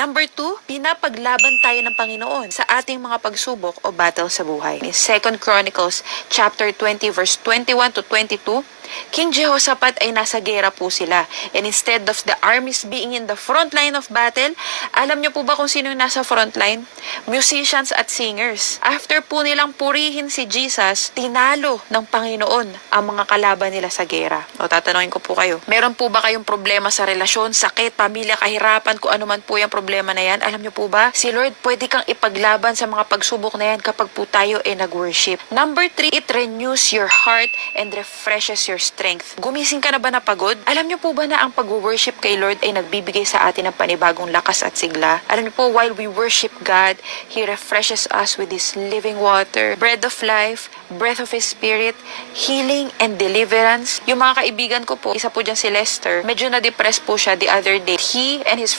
Number 2, pinapaglaban tayo ng Panginoon sa ating mga pagsubok o battle sa buhay. In 2 Chronicles chapter 20 verse 21 to 22, King Jehoshaphat ay nasa gera po sila. And instead of the armies being in the front line of battle, alam niyo po ba kung sino yung nasa front line? Musicians at singers. After po nilang purihin si Jesus, tinalo ng Panginoon ang mga kalaban nila sa gera. O tatanungin ko po kayo, meron po ba kayong problema sa relasyon, sakit, pamilya, kahirapan, kung ano man po yung problema na yan? Alam niyo po ba, si Lord pwede kang ipaglaban sa mga pagsubok na yan kapag po tayo ay nag-worship. Number 3, it renews your heart and refreshes your strength. Gumising ka na ba na pagod? Alam niyo po ba na ang pag-worship kay Lord ay nagbibigay sa atin ng panibagong lakas at sigla? Alam niyo po, while we worship God, He refreshes us with His living water, bread of life, breath of His Spirit, healing and deliverance. Yung mga kaibigan ko po, isa po dyan si Lester, medyo na-depress po siya the other day. He and his